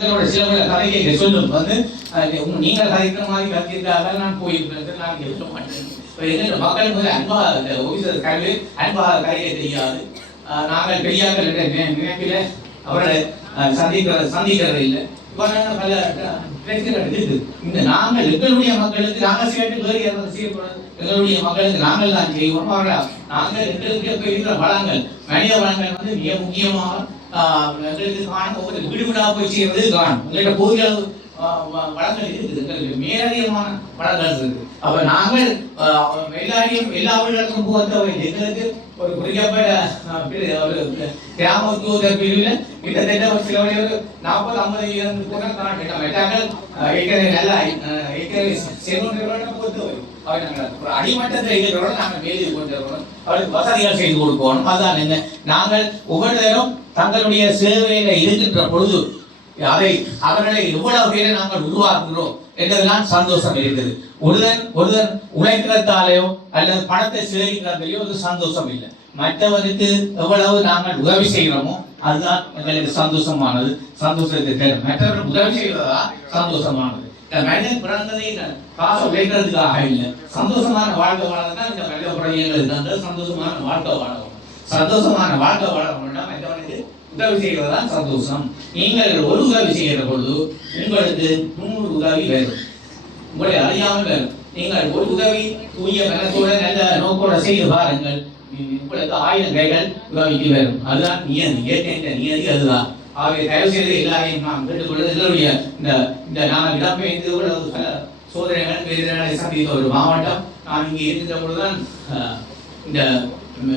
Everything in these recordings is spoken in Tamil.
சில பல சொல்லும் வந்து நீங்கள் கதைக்கிற மாதிரி நான் போயிருக்கிறேன் நான் இங்க மாட்டேன். மக்களுக்கு வந்து அன்பா இந்த ஓபிசர் கல்வி அன்பாக கதையை தெரியாது. நாங்கள் பெரியார்கள் என்ற நி- நினைப்பில சந்திக்கிற சந்திக்கிறது இல்லை. பல பிரச்சனைகள் இருக்குது. இந்த நாங்கள் எங்களுடைய மக்களுக்கு நாங்கள் சேர்த்து வேறு யாராவது செய்யக்கூடாது. எங்களுடைய மக்களுக்கு நாங்கள் தான் செய்வோம். நாங்கள் எங்களுக்கு இருக்கிற வளங்கள் மனித வளங்கள் வந்து மிக முக்கியமாக எங்களுக்கு காணும் ஒவ்வொரு வீடு வீடாக போய் செய்யறது காணும் எங்கள்கிட்ட போதிய அளவு, வளங்கள் இருக்குது எங்களுக்கு மேலதிகமான வளங்கள் இருக்குது அப்ப நாங்கள் எல்லாரையும் எல்லா வீடுகளுக்கும் போகிறத எங்களுக்கு ஒரு குறிக்கப்பட்ட ஆஹ், பிரி- ஒரு கிராமத்துவ பிரிவில் கிட்டத்தட்ட ஒரு சில வழி ஒரு நாற்பது ஐம்பது வீதம் கூட காணப்பட்ட மெட்டாக்கள் ஏற்கனவே நல்லா ஆஹ், ஏற்கனவே செல்வங்களோட பொறுத்தவரை ஒரு அடிமட்டத்தில் இருக்கிறோட நாங்கள் மேலே கொண்டு அவருக்கு வசதிகள் செய்து கொடுக்கணும். அதுதான் என்ன நாங்கள் ஒவ்வொருத்தரும் தங்களுடைய சேவையில இருக்கின்ற பொழுது அதை அவர்களை எவ்வளவு பேரை நாங்கள் உருவாக்குகிறோம் என்றதெல்லாம் சந்தோஷம் இருக்குது ஒருதன் ஒருதன் உழைக்கிறதாலேயோ அல்லது பணத்தை சேகரிக்கிறதாலேயோ அது சந்தோஷம் இல்லை. மற்றவருக்கு எவ்வளவு நாங்கள் உதவி செய்கிறோமோ அதுதான் எங்களுக்கு சந்தோஷமானது. சந்தோஷத்தை தரும் மற்றவர்கள் உதவி செய்வதா சந்தோஷமானது. இந்த மனிதன் பிறந்ததை காசு உழைக்கிறதுக்காக இல்லை. சந்தோஷமான வாழ்க்கை வாழதான் இந்த மனித புறவியங்கள் தந்து சந்தோஷமான வாழ்க்கை வாழணும் சந்தோஷமான வாழ்க்கை வாழ வேண்டாம் மற்றவனுக்கு உதவி செய்வதுதான் சந்தோஷம். நீங்கள் ஒரு உதவி செய்கிற பொழுது உங்களுக்கு நூறு உதவி வரும் உங்களை அறியாமல் வரும் நீங்கள் ஒரு உதவி தூய மனத்தோட நல்ல நோக்கோட செய்து பாருங்கள். உங்களுக்கு ஆயிரம் கைகள் உதவிக்கு வரும் அதுதான் நியதி இயற்கை நியதி அதுதான். ஆகவே தயவு செய்து எல்லாரையும் நாம் கேட்டுக்கொள்வது எல்லோருடைய இந்த இந்த நான் இடம்பெயர்ந்து இவ்வளவு பல சோதனைகள் வேதனைகளை சந்தித்த ஒரு மாவட்டம். நான் இங்கே இருக்கின்ற பொழுதுதான் இந்த இந்த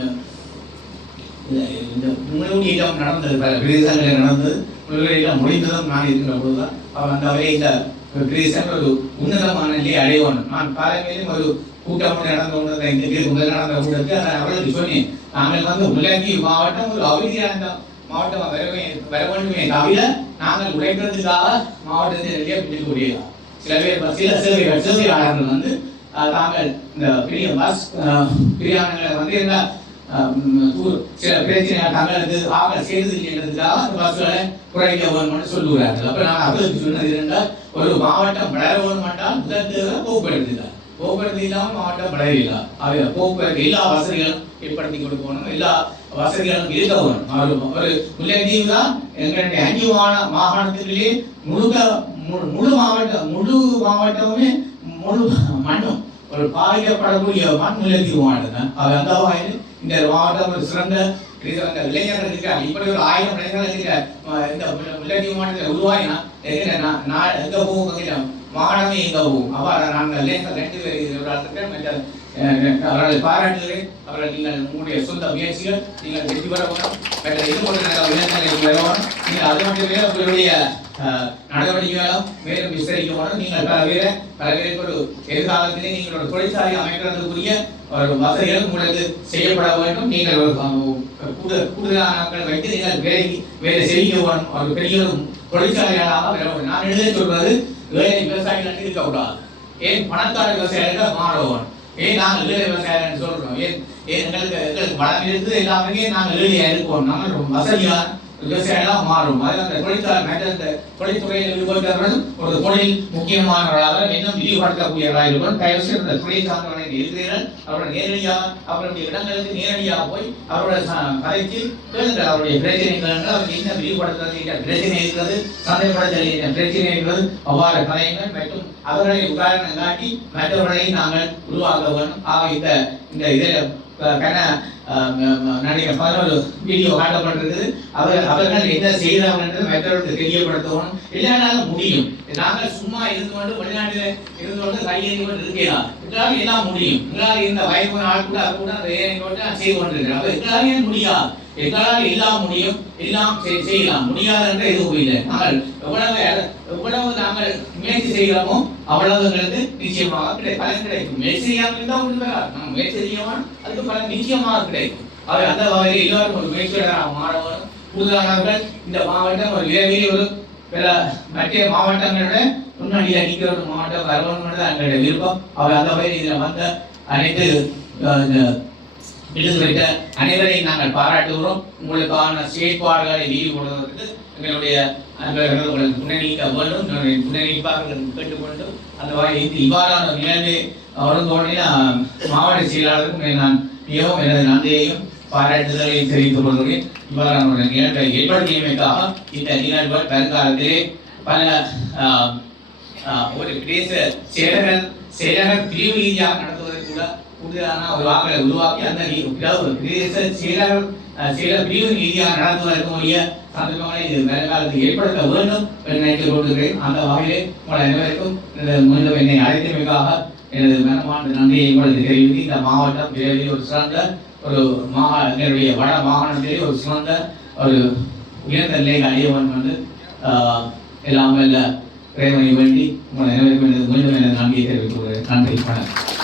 இந்த முன்னோடியிடம் நடந்தது பல பிரதேசங்களில் நடந்தது. முன்னோடியிடம் முடிந்ததும் நான் இருக்கின்ற பொழுதுதான் அவர் அந்த வகையில் இந்த பிரதேசம் ஒரு உன்னதமான நிலையை அடையணும் நான் பாரம்பரியம் ஒரு கூட்டம் ஒன்று நடந்து இந்த பேர் முதல் நடந்த கூட்டத்தில் நான் அவர்களுக்கு சொன்னேன். நாங்கள் வந்து உலகி மாவட்டம் ஒரு அவதியான மாவட்டம் வர வர வேண்டுமே தவிர நாங்கள் உழைக்கிறதுக்காக மாவட்டத்தை நிறைய பிடிக்கக்கூடிய சில பேர் ப- சில சேவைகள் சேவையாளர்கள் வந்து தாங்கள் இந்த பெரிய பஸ் பிரியாணங்களை வந்து என்ன சில பிரச்சனை தங்களுக்கு ஆக செய்தது இல்லைன்றதுக்காக அந்த பஸ்களை குறைக்க வேணும்னு சொல்லுகிறார்கள். அப்போ நான் அவர்களுக்கு சொன்னது இருந்தால் ஒரு மாவட்டம் வளர வேணுமென்றால் முதல் தேவை போக்குவரத்து தான் போக்குவரத்து இல்லாமல் மாவட்டம் வளரவில்லை அவை போக்குவரத்து எல்லா வசதிகளும் ஏற்படுத்தி கொடுக்கணும் எல்லா வசதிகளும் இருக்க ஒரு ஒரு முல்லைத்தீவு தான் எங்களுடைய அஞ்சு மாந முழுக்க முழு முழு மாவட்டம் முழு மாவட்டமுமே முழு மண்ணும் ஒரு பாதிக்கப்படக்கூடிய மண் முல்லைத்தீவு மாவட்டம் தான். அவர் அந்த வகையில் இந்த மாவட்டம் ஒரு சிறந்த சிறந்த இளைஞர்கள் இருக்கிறார் இப்படி ஒரு ஆயிரம் இளைஞர்கள் இருக்க இந்த முல்லைத்தீவு மாவட்டத்தில் உருவாகினா எங்க நான் நான் எங்க போகும் மாகாணமே எங்க போகும்? அவ்வாறு நாங்கள் இளைஞர்கள் ரெண்டு பேர் இருக்கிறார்கள் மற்ற அஹ் அவர்களை பாராட்டுகிறேன். அவர்கள் நீங்கள் உங்களுடைய சொந்த முயற்சிகள் நீங்கள் வெற்றி பெற வேணும் மற்ற இது போன்ற நல்ல இளைஞர்களை பெற வேணும் நீங்கள் அது மட்டுமே உங்களுடைய நடவடிக்கைகளும் மேலும் விஸ்தரிக்க வேணும் நீங்கள் பல பேரை பல பேருக்கு ஒரு எதிர்காலத்திலே நீங்கள் ஒரு தொழிற்சாலை அமைக்கிறதுக்குரிய ஒரு வசதிகள் உங்களுக்கு செய்யப்பட வேண்டும். நீங்கள் ஒரு கூடுதலான ஆட்கள் வைத்து நீங்கள் வேலை வேலை செய்ய வேணும் ஒரு பெரிய ஒரு தொழிற்சாலையாக பெற வேண்டும். நான் எழுத சொல்வது வேலை விவசாயிகள் இருக்கக்கூடாது. ஏன் பணக்கார விவசாயிகள் மாற வேணும் ஏன் நாங்கள் ஏழை விவசாயம் சொல்றோம். ஏன் எங்களுக்கு எங்களுக்கு வளம் இருக்குது எல்லாமே நாங்கள் ஏழையா இருக்கோம் நாங்கள் வசதியான விவசாயிகளாக மாறும் அது அந்த தொழிற்சாலை மற்ற தொழில்துறையில் ஈடுபட்டவர்கள் ஒரு தொழில் முக்கியமானவர்களாக இன்னும் விரிவுபடுத்தக்கூடியவர்களாக இருக்கும் தயவு செய்து அந்த தொழில் சார்ந்தவர்களை இருக்கிறீர்கள் அவர்கள் நேரடியாக அவருடைய இடங்களுக்கு நேரடியாக போய் அவருடைய ச- கேளுங்கள் அவருடைய பிரச்சனைகள் கேளுங்கள் அவர் என்ன விரிவுபடுத்துறது என்ற பிரச்சனை இருக்கிறது சந்தைப்படுத்தல் என்ற பிரச்சனை இருக்கிறது அவ்வாறு கதையுங்கள் மற்றும் அவர்களை உதாரணம் காட்டி மற்றவர்களை நாங்கள் உருவாக்க வேண்டும் ஆக இந்த இந்த இதில் பதினோரு வீடியோ காட்டப்பட்டிருக்குது அவர் அவர்கள் என்ன செய்தார்கள் என்று மற்றவர்களுக்கு தெரியப்படுத்தவும் இல்லைனாலும் முடியும். நாங்கள் சும்மா இருந்து கொண்டு வெளிநாட்டில் இருந்து கொண்டு கையேறி கொண்டு இருக்கலாம் எங்களால் எல்லாம் முடியும். எங்களால் இந்த வயது ஆள் கூட அது கூட கொண்டு செய்து கொண்டிருக்கிறேன். அப்போ எங்களால் முடியாது எங்களால் எல்லாம் முடியும். எல்லாம் செய்யலாம். முடியாது என்ற எதுவும் இல்லை. நாங்கள் எவ்வளவு எவ்வளவு நாங்கள் முயற்சி செய்கிறோமோ அவ்வளவு எங்களுக்கு நிச்சயமாக கிடை பலன் கிடைக்கும். முயற்சி செய்யாமல் இருந்தால் ஒன்று வராது நம்ம முயற்சி செய்யணும் அதுக்கு பலன் நிச்சயமாக கிடைக்கும். அவர் அந்த வகையில் எல்லோரும் ஒரு முயற்சியாளராக மாற புதுதானவர்கள் இந்த மாவட்டம் ஒரு விரைவில் ஒரு பிற மற்ற மாவட்டங்களோட முன்னணியில் நிற்கிற ஒரு மாவட்டம் வரணும்னு தான் எங்களுடைய விருப்பம். அவர் அந்த வகையில் இதில் வந்த அனைத்து அஹ், இந்த அனைவரையும் நாங்கள் பாராட்டுகிறோம். உங்களுக்கான செயற்பாடுகளை ஈடுபடுவதற்கு எங்களுடைய அன்பர்கள் உங்களுக்கு துணை வேண்டும் என்னுடைய துணை நீப்பார்கள் கேட்டுக்கொண்டு அந்த வகையில் இவ்வாறான நிலைமை வருந்தோடனே மாவட்ட செயலாளருக்கும் நான் மிகவும் எனது நன்றியையும் பாராட்டுதலையும் தெரிவித்துக் கொள்கிறேன். இவ்வாறான ஒரு நிகழ்வை ஏற்படுத்தியமைக்காக இந்த நிகழ்வு வருங்காலத்திலே பல ஒரு பிரதேச செயலர்கள் செயலக பிரிவு ரீதியாக நடத்துவதற்கு கூட கூடுதலான ஒரு வாக்களை உருவாக்கி அந்த ஒரு பிரதேச சில சில பிரிவு ரீதியாக நடந்து உரிய சந்தர்ப்பங்களை இது வருங்காலத்தில் ஏற்படுத்த வேண்டும் என்று நினைத்துக் கொண்டிருக்கிறேன். அந்த வகையிலே உங்கள் அனைவருக்கும் மீண்டும் என்னை அழைத்தமைக்காக எனது மனமான நன்றியை உங்களுக்கு தெரிவித்து இந்த மாவட்டம் விரைவில் ஒரு சிறந்த ஒரு மாகா எங்களுடைய வட மாகாணத்திலே ஒரு சிறந்த ஒரு உயர்ந்த நிலையை அடைய வேண்டும் என்று ஆஹ், எல்லாம் இறைவனை வேண்டி உங்கள் அனைவருக்கும் எனது மீண்டும் எனது நன்றியை தெரிவித்துக் கொள்கிறேன். நன்றி வணக்கம்.